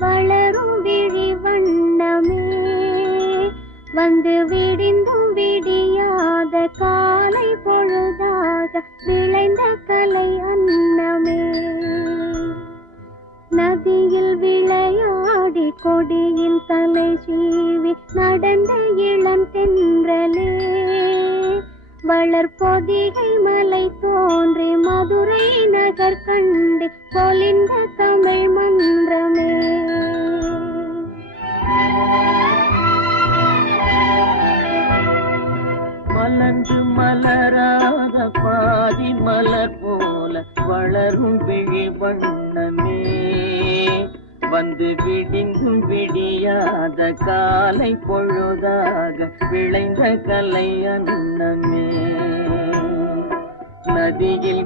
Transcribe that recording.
வளரும் விழி வண்ணமே வந்து விடிந்தும் விடியாத காலை பொழுதாக விளைந்த கலை அன்னமே நதியில் விளையாடி கொடியின் தலை சீவி நடந்த இளம் தென்றலே வளர்பொதிகை மலை தோன்றி மதுரை நகர் கண்டு பொலிந்த தமிழ் மன்றமே மலர்ந்து மலராத பாதி மலர் போல வளரும் விழி வண்ணமே வந்து விடிந்தும் விடியாத காலை பொழுதாக விளைந்த கலை அன்னமே நதியில்